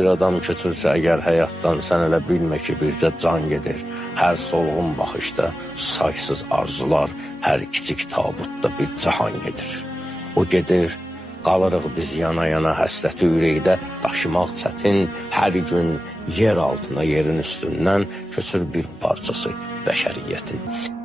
bir adam köçürsə əgər həyatdan, sən elə bilmə ki, bircə can gedir. Hər solğun baxışda saysız arzular, hər kiçik tabutda bir cahan gedir. O gedir, qalırıq biz yana-yana, həsrəti ürəkdə daşımaq çətin. Hər gün yer altına, yerin üstündən köçür bir parçası bəşəriyyətin.